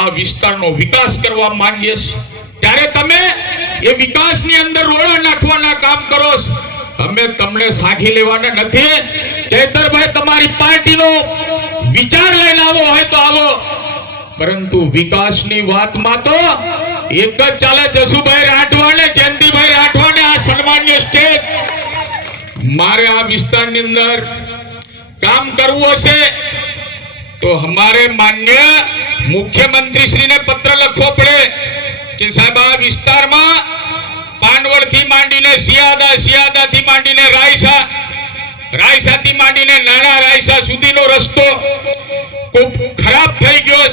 આ વિસ્તારનો વિકાસ કરવા માંગીએ છીએ. ત્યારે તમે એ વિકાસની અંદર રોડા નાખવાના કામ કરો અમે તમને સાખી લેવાના નથી. ચૈતરભાઈ, તમારી પાર્ટીનો વિચાર લઈને આવો, હોય તો આવો. પરંતુ વિકાસની વાતમાં તો એક જ ચાલે, જસુભાઈ રાઠવાને, જયંતિભાઈ રાઠવા ને આ સન્માન્ય સ્ટેજ. મારે આ વિસ્તારની અંદર કામ કરવું હશે. તો અમારે માન્ય મુખ્યમંત્રી શ્રીને પત્ર લખવો પડે કે સાહેબ, આ વિસ્તારમાં પાનવડથી માંડીને સિયાદા સિયાદા થી માંડીને રાયસા રાયસા થી માંડીને નાના રાયસા સુધીનો રસ્તો ખરાબ થઈ ગયો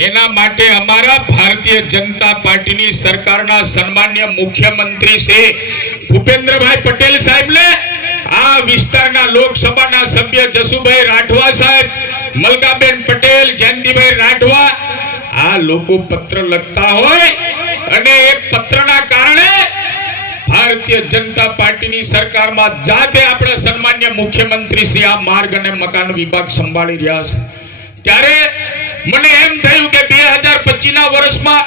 એના માટે અમારા ભારતીય જનતા પાર્ટીની સરકારના સન્માન્ય મુખ્યમંત્રી શ્રી ભૂપેન્દ્રભાઈ પટેલ સાહેબને આ વિસ્તારના લોકસભાના સભ્ય જસુભાઈ રાઠવા સાહેબ મલકાબેન પટેલ, જયંતિભાઈ રાઠવા, આ લોકો પત્ર લખતા હોય અને એ પત્રના કારણે ભારતીય જનતા પાર્ટીની સરકારમાં જાતે આપણા સન્માન્ય મુખ્યમંત્રી શ્રી આ માર્ગ અને મકાન વિભાગ સંભાળી રહ્યા છે. ત્યારે મને એમ થયું કે બે હજાર પચીસના વર્ષમાં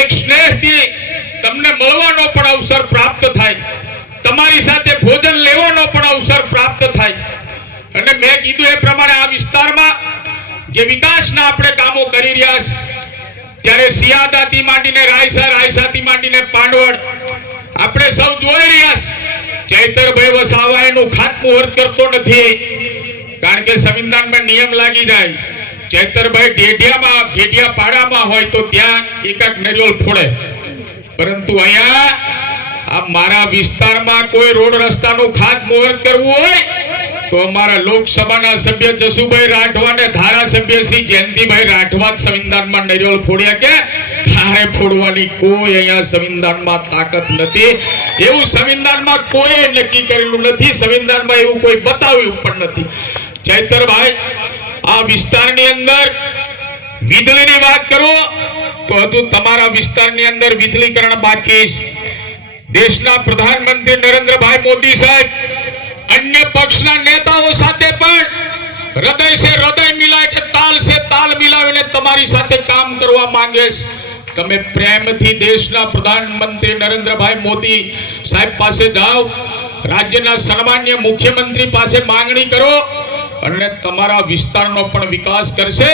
એક સ્નેહથી તમને મળવાનો પણ અવસર પ્રાપ્ત થાય. તમારી સાથે ભોજન લેવાનો પણ અવસર પ્રાપ્ત થાય. અને મેં કીધું એ પ્રમાણે આ વિસ્તારમાં જે વિકાસના આપણે કામો કરી રહ્યા છે, ત્યારે સિયાદાથી માંડીને રાયસા, રાયસાથી માંડીને પાંડવડ, આપણે સૌ જોઈ રહ્યા છે. ચૈતરભાઈ વસાવા એનું ખાતમુહૂર્ત કરતો નથી, કારણ કે સંવિધાનમાં નિયમ લાગી જાય. ચૈતરભાઈ ઢેઢિયામાં ઢેઢિયા પાડામાં હોય તો ત્યાં એકાક નરિયોલ ફોડે. પરંતુ અહીંયા, આ મારા વિસ્તારમાં કોઈ રોડ રસ્તાનું ખાતમુહૂર્ત કરવું હોય તો અમારા લોકસભાના સભ્ય જસુભાઈ રાઠવા ને ધારાસભ્ય શ્રી જયંતિભાઈ રાઠવા સંવિધાનમાં નરિયોલ ફોડ્યા કે ધારે ફોડવાની કોઈ અહીંયા સંવિધાનમાં તાકાત નથી. એવું સંવિધાનમાં કોઈ નક્કી કરેલું નથી. સંવિધાનમાં એવું કોઈ બતાવ્યું પણ નથી. ચૈતરભાઈ, આ વિસ્તારની અંદર વીજળીની વાત કરો તો હજુ તમારા વિસ્તારની અંદર વીજળીકરણ બાકી દેશના પ્રધાનમંત્રી નરેન્દ્રભાઈ મોદી સાહેબ અન્ય પક્ષના હૃદય સે હૃદય મિલાય કે તાલ સે તાલ મિલાવીને તમારી સાથે કામ કરવા માંગે છે તમે પ્રેમથી દેશના પ્રધાનમંત્રી નરેન્દ્રભાઈ મોદી સાહેબ પાસે જાઓ, રાજ્યના સન્માન્ય મુખ્યમંત્રી પાસે માંગણી કરો અને તમારા વિસ્તારનો પણ વિકાસ કરશે.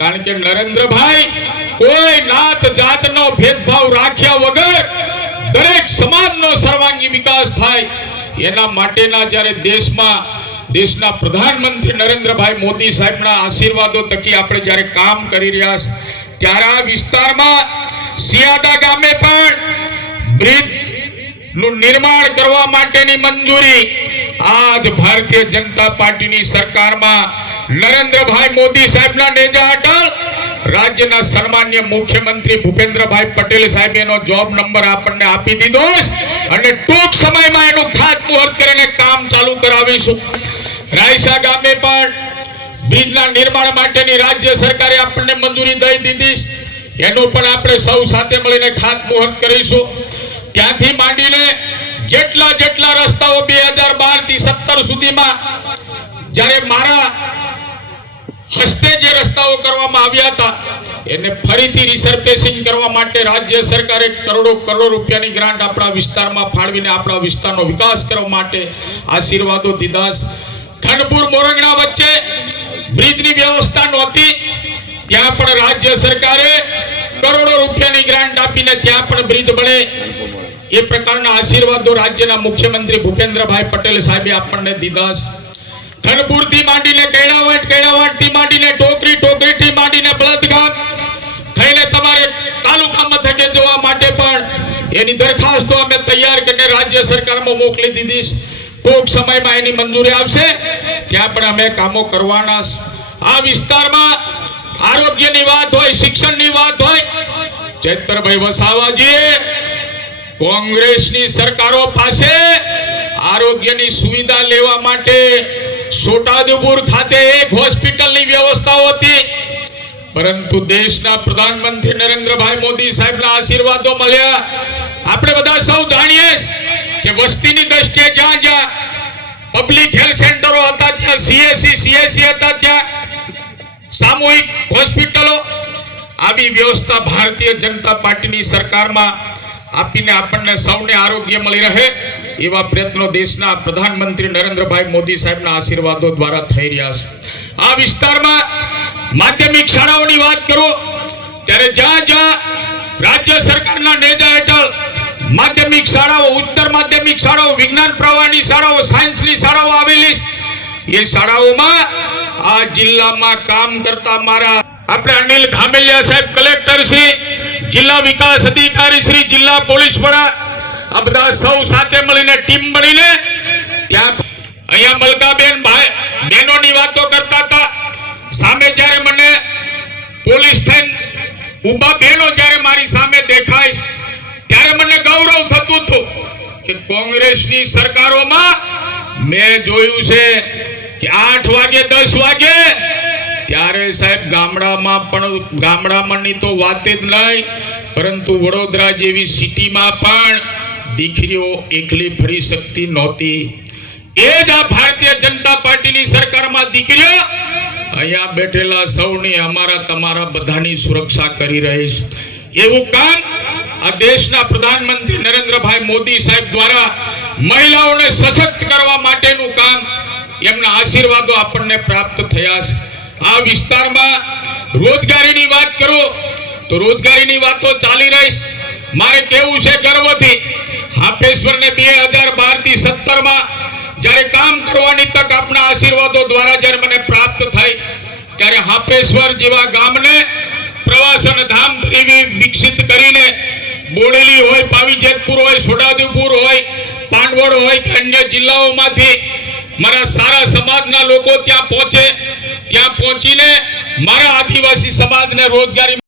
કારણ કે નરેન્દ્રભાઈ, કોઈ નાત જાતનો ભેદભાવ રાખ્યા વગર દરેક સમાજનો સર્વાંગી વિકાસ થાય. એના માટેના જ્યારે દેશમાં દેશના પ્રધાનમંત્રી નરેન્દ્રભાઈ મોદી સાહેબના આશીર્વાદો તકી આપણે જ્યારે કામ કરી રહ્યા ત્યારે આ વિસ્તારમાં સિયાદા ગામે પણ બ્રિજનું નિર્માણ કરવા માટેની મંજૂરી આજ ભારતીય જનતા પાર્ટીની સરકારમાં નરેન્દ્રભાઈ મોદી સાહેબના નેજા હેઠળ રાજ્યના સન્માન્ય મુખ્યમંત્રી ભૂપેન્દ્રભાઈ પટેલ સાહેબ એનો જોબ નંબર આપણને આપી દીધો અને ટૂંક સમયમાં એનું ખાતમુહૂર્ત કરીને કામ ચાલુ કરાવીશું. રાયસા ગામે પણ બ્રિજના નિર્માણ માટેની રાજ્ય સરકારે આપણને મંજૂરી દઈ દીધી એનું પણ આપણે સૌ સાથે મળીને ખાતમુહૂર્ત કરીશું. ત્યાંથી માંડીને જેટલા જેટલા રસ્તાઓ બે હજાર બારથી સત્તર સુધીમાં જ્યારે મારા હસ્તે જે રસ્તાઓ કરવામાં આવ્યા હતા, એને ફરીથી રિસર્ફેસિંગ કરવા માટે રાજ્ય સરકારે કરોડો કરોડો રૂપિયાની ગ્રાન્ટ આપણા વિસ્તારમાં ફાળવીને આપણા વિસ્તારનો વિકાસ કરવા માટે આશીર્વાદો દીધા છે. ધનપુર મોરંગણા વચ્ચે બ્રિજની વ્યવસ્થા નહોતી ત્યાં પણ રાજ્ય સરકારે કરોડો રૂપિયાની ગ્રાન્ટ આપીને ત્યાં પણ બ્રિજ બને એ પ્રકારના આશીર્વાદો રાજ્યના મુખ્યમંત્રી ભૂપેન્દ્રભાઈ પટેલ સાહેબે આપણને દીધા છે ધનપુરથી માંડીને કૈણાવાટ કૈણાવાટથી માંડીને ટોકરી ટોકરીથી માંડીને બળદગામ થઈને તમારે તાલુકા મથકે જોવા માટે પણ એની દરખાસ્તો અમે તૈયાર કરીને રાજ્ય સરકારમાં મોકલી દીધી છે. ટૂંક સમયમાં એની મંજૂરી આવશે. ત્યાં પણ અમે કામો કરવાના આ વિસ્તારમાં આરોગ્યની વાત હોય, શિક્ષણની વાત હોય, ચૈતરભાઈ વસાવાજીએ કોંગ્રેસની સરકારો પાસે આરોગ્યની સુવિધા લેવા માટે છોટાઉદેપુર ખાતે એક હોસ્પિટલની વ્યવસ્થા હતી. પરંતુ દેશના પ્રધાનમંત્રી નરેન્દ્રભાઈ મોદી સાહેબના આશીર્વાદો મળ્યા. આપણે બધા સૌ જાણીએ છીએ કે વસ્તીની દ્રષ્ટિએ જ્યાં જ્યાં પબ્લિક હેલ્થ સેન્ટરો હતા ત્યાં સીએસસી સીએસસી હતા ત્યાં, સામૂહિક હોસ્પિટલો આવી વ્યવસ્થા ભારતીય જનતા પાર્ટીની સરકારમાં આપીને આપણને સૌને આરોગ્ય મળી રહે એવા પ્રયત્નો દેશના પ્રધાનમંત્રી નરેન્દ્રભાઈ મોદી સાહેબના આશીર્વાદો દ્વારા થઈ રહ્યા છે. આ વિસ્તારમાં માધ્યમિક શાળાઓની વાત કરો, ત્યારે જ્યાં જ્યાં રાજ્ય સરકારના નેજા હેઠળ માધ્યમિક શાળાઓ ઉત્તર માધ્યમિક શાળાઓ, વિજ્ઞાન પ્રવાહની શાળાઓ, સાયન્સની શાળાઓ આવેલી એ શાળાઓમાં આ જિલ્લામાં કામ કરતા મારા આપણે અનિલ ધામેલિયા સાહેબ કલેક્ટર શ્રી જિલ્લા વિકાસ અધિકારી શ્રી, જિલ્લા પોલીસ વડા. આ બધા સૌ સાથે મળીને ટીમ મળીને ત્યાં અહીંયા મલકાબેન ભાઈ બહેનોની વાતો કરતા હતા. સામે જ્યારે મને પોલીસ થઈને ઊભા બહેનો જ્યારે મારી સામે દેખાય હતું કે કોંગ્રેસની સરકારોમાં મેં જોયું છે કે આઠ વાગે, દસ વાગે ત્યારે સાહેબ ગામડામાં પણ ગામડામાંની તો વાત જ નહીં, પરંતુ વડોદરા જેવી સિટીમાં પણ દીકરીઓ એકલી ફરી શકતી નહોતી. એ જ આ ભારતીય જનતા પાર્ટીની સરકારમાં દીકરીઓ અહીંયા બેઠેલા સૌની અમારા તમારા બધાની સુરક્ષા કરી રહી છે. એવું કામ આ દેશના પ્રધાનમંત્રી નરેન્દ્રભાઈ મોદી સાહેબ દ્વારા મહિલાઓને સશક્ત કરવા માટેનું કામ એમના આશીર્વાદો આપણને પ્રાપ્ત થયા છે. આ વિસ્તારમાં રોજગારીની વાત કરો તો રોજગારીની વાતો ચાલી રહી મારે કેવું છે ગર્વથી હાફેશ્વરને બે હજાર બારથી સત્તર જ્યારે કામ કરવાની તક આપના આશીર્વાદો દ્વારા જ્યારે મને પ્રાપ્ત થઈ, ત્યારે હાફેશ્વર જેવા ગામને પ્રવાસન ધામ તરીકે વિકસિત કરીને બોડેલી હોય, પાવીજેતપુર હોય છોટાઉદેપુર હોય, પાંડવડ હોય કે અન્ય જિલ્લાઓમાંથી મારા સારા સમાજના લોકો ત્યાં પહોંચે. ત્યાં પહોંચીને મારા આદિવાસી સમાજને રોજગારી